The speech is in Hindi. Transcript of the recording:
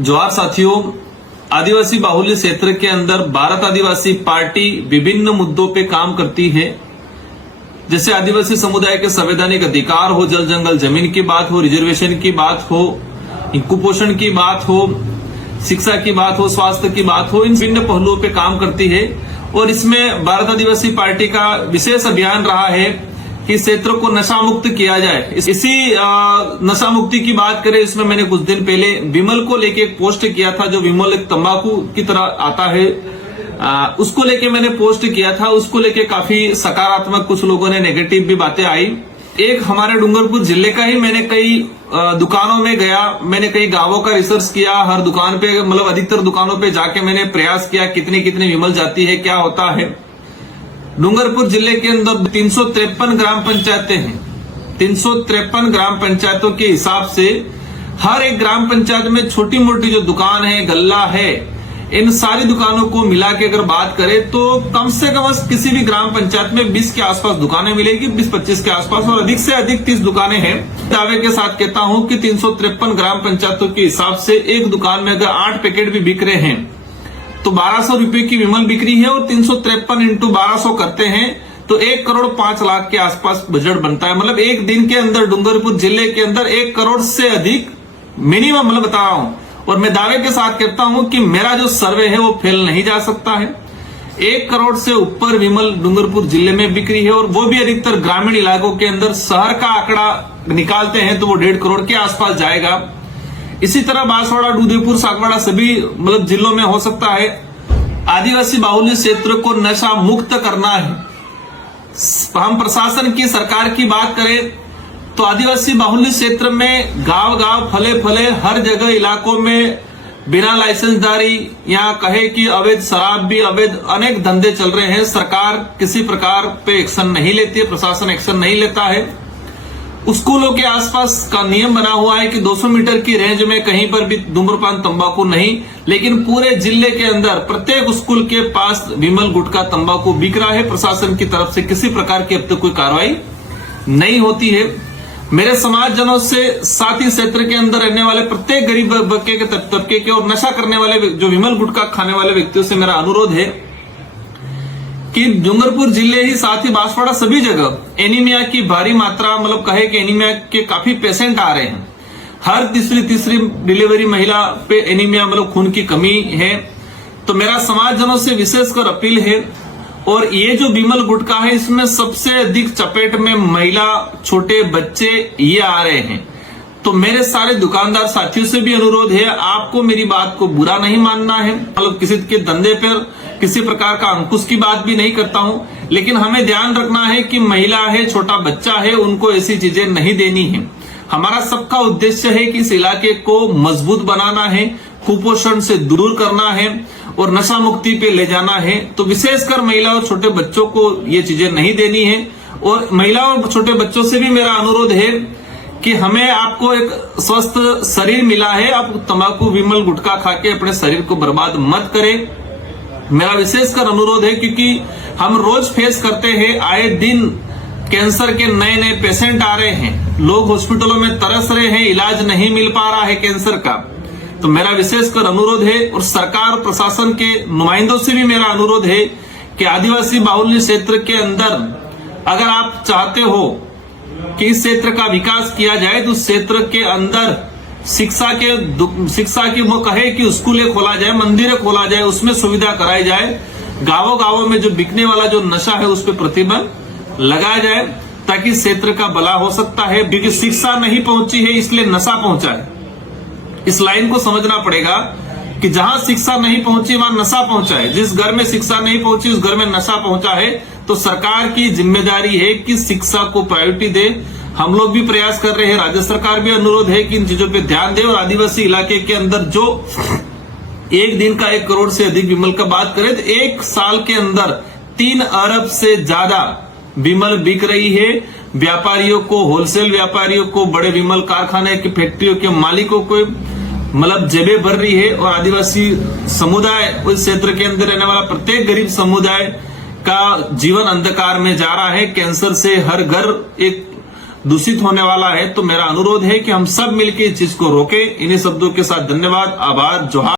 जोहार साथियों, आदिवासी बाहुल्य क्षेत्र के अंदर भारत आदिवासी पार्टी विभिन्न मुद्दों पे काम करती है। जैसे आदिवासी समुदाय के संवैधानिक अधिकार हो, जल जंगल जमीन की बात हो, रिजर्वेशन की बात हो, कुपोषण की बात हो, शिक्षा की बात हो, स्वास्थ्य की बात हो, इन विभिन्न पहलुओं पे काम करती है। और इसमें भारत आदिवासी पार्टी का विशेष अभियान रहा है कि क्षेत्र को नशा मुक्त किया जाए। इसी नशा मुक्ति की बात करें, इसमें मैंने कुछ दिन पहले विमल को लेके एक पोस्ट किया था, जो विमल एक तंबाकू की तरह आता है, उसको लेके मैंने पोस्ट किया था। उसको लेके काफी सकारात्मक, कुछ लोगों ने नेगेटिव भी बातें आई। एक हमारे डूंगरपुर जिले का ही मैंने कई दुकानों में गया, मैंने कई गांवों का रिसर्च किया, हर दुकान पे मतलब अधिकतर दुकानों पे जाके मैंने प्रयास किया कितनी कितनी विमल जाती है, क्या होता है। डूंगरपुर जिले के अंदर 353 ग्राम पंचायतें हैं। 353 ग्राम पंचायतों के हिसाब से हर एक ग्राम पंचायत में छोटी मोटी जो दुकान है, गल्ला है, इन सारी दुकानों को मिला के अगर बात करें तो कम से कम किसी भी ग्राम पंचायत में 20 के आसपास दुकानें मिलेगी, 20-25 के आसपास, और अधिक से अधिक 30 दुकानें हैं। दावे के साथ कहता हूं कि 353 ग्राम पंचायतों के हिसाब से एक दुकान में अगर 8 पैकेट भी बिक रहे हैं तो 1200 रुपए की विमल बिक्री है, और 353 इंटू 1200 करते हैं तो 1 करोड़ 5 लाख के आसपास बजट बनता है। मतलब एक दिन के अंदर डूंगरपुर जिले के अंदर 1 करोड़ से अधिक मिनिमम मतलब बता रहा हूं। और मैं दावे के साथ कहता हूं कि मेरा जो सर्वे है वो फेल नहीं जा सकता है। 1 करोड़ से ऊपर विमल डूंगरपुर जिले में बिक्री है, और वो भी अधिकतर ग्रामीण इलाकों के अंदर। शहर का आंकड़ा निकालते हैं तो वो 1.5 करोड़ के आसपास जाएगा। इसी तरह बांसवाड़ा, डूदेपुर, सागवाड़ा सभी मतलब जिलों में हो सकता है। आदिवासी बाहुल्य क्षेत्र को नशा मुक्त करना है। हम प्रशासन की, सरकार की बात करें तो आदिवासी बाहुल्य क्षेत्र में गांव गांव, फले फले, हर जगह इलाकों में बिना लाइसेंसदारी या कहे कि अवैध शराब भी, अवैध अनेक धंधे चल रहे हैं। सरकार किसी प्रकार पे एक्शन नहीं लेती है, प्रशासन एक्शन नहीं लेता है। स्कूलों के आसपास का नियम बना हुआ है कि 200 मीटर की रेंज में कहीं पर भी धूम्रपान, तंबाकू नहीं, लेकिन पूरे जिले के अंदर प्रत्येक स्कूल के पास विमल, गुटखा, तंबाकू बिक रहा है। प्रशासन की तरफ से किसी प्रकार की अब तक कोई कार्रवाई नहीं होती है। मेरे समाजजनों से, साथ ही क्षेत्र के अंदर रहने वाले प्रत्येक गरीब तबके के और नशा करने वाले, जो विमल, गुटखा खाने वाले व्यक्तियों से मेरा अनुरोध है कि डूंगरपुर जिले ही साथ ही बांसवाड़ा सभी जगह एनीमिया की भारी मात्रा, मतलब कहे कि एनीमिया के काफी पेशेंट आ रहे हैं। हर तीसरी डिलीवरी महिला पे एनीमिया मतलब खून की कमी है। तो मेरा समाजजनों से विशेषकर अपील है। और ये जो विमल, गुटखा है, इसमें सबसे अधिक चपेट में महिला, छोटे बच्चे ये आ रहे हैं। तो मेरे सारे दुकानदार साथियों से भी अनुरोध है, आपको मेरी बात को बुरा नहीं मानना है। मतलब किसी के धंधे पर किसी प्रकार का अंकुश की बात भी नहीं करता हूं, लेकिन हमें ध्यान रखना है कि महिला है, छोटा बच्चा है, उनको ऐसी चीजें नहीं देनी है। हमारा सबका उद्देश्य है कि इस इलाके को मजबूत बनाना है, कुपोषण से दूर करना है और नशा मुक्ति पे ले जाना है। तो विशेषकर महिला और छोटे बच्चों को ये चीजें नहीं देनी है। और महिला और छोटे बच्चों से भी मेरा अनुरोध है कि हमें, आपको एक स्वस्थ शरीर मिला है, आप तंबाकू, विमल, गुटखा खा के अपने शरीर को बर्बाद मत करें। मेरा विशेषकर अनुरोध है, क्योंकि हम रोज फेस करते हैं, आए दिन कैंसर के नए नए पेशेंट आ रहे हैं, लोग हॉस्पिटलों में तरस रहे हैं, इलाज नहीं मिल पा रहा है कैंसर का। तो मेरा विशेषकर अनुरोध है, और सरकार, प्रशासन के नुमाइंदों से भी मेरा अनुरोध है कि आदिवासी बाहुल्य क्षेत्र के अंदर अगर आप चाहते हो कि इस क्षेत्र का विकास किया जाए तो क्षेत्र के अंदर शिक्षा की वो कहे कि स्कूलें खोला जाए, मंदिरें खोला जाए, उसमें सुविधा कराई जाए। गांवों गांवों में जो बिकने वाला जो नशा है उस पर प्रतिबंध लगाया जाए, ताकि क्षेत्र का भला हो सकता है। क्योंकि शिक्षा नहीं पहुंची है इसलिए नशा पहुंचा है। इस लाइन को समझना पड़ेगा कि जहां शिक्षा नहीं पहुंची वहां नशा पहुंचा है। जिस घर में शिक्षा नहीं पहुंची उस घर में नशा पहुंचा है। तो सरकार की जिम्मेदारी है कि शिक्षा को प्रायोरिटी दे। हम लोग भी प्रयास कर रहे हैं, राज्य सरकार भी अनुरोध है कि इन चीजों पे ध्यान दे। और आदिवासी इलाके के अंदर जो एक दिन का 1 करोड़ से अधिक विमल का बात करें तो 1 साल के अंदर 3 अरब से ज्यादा विमल बिक रही है। व्यापारियों को, होलसेल व्यापारियों को, बड़े विमल कारखाने की फैक्ट्रियों के मालिकों को मतलब जेबें भर रही है। और आदिवासी समुदाय, उस क्षेत्र के अंदर रहने वाला प्रत्येक गरीब समुदाय का जीवन अंधकार में जा रहा है। कैंसर से हर घर एक दूषित होने वाला है। तो मेरा अनुरोध है कि हम सब मिलकर इस चीज को रोकें। इन्हीं शब्दों के साथ धन्यवाद, आभार, जोहार।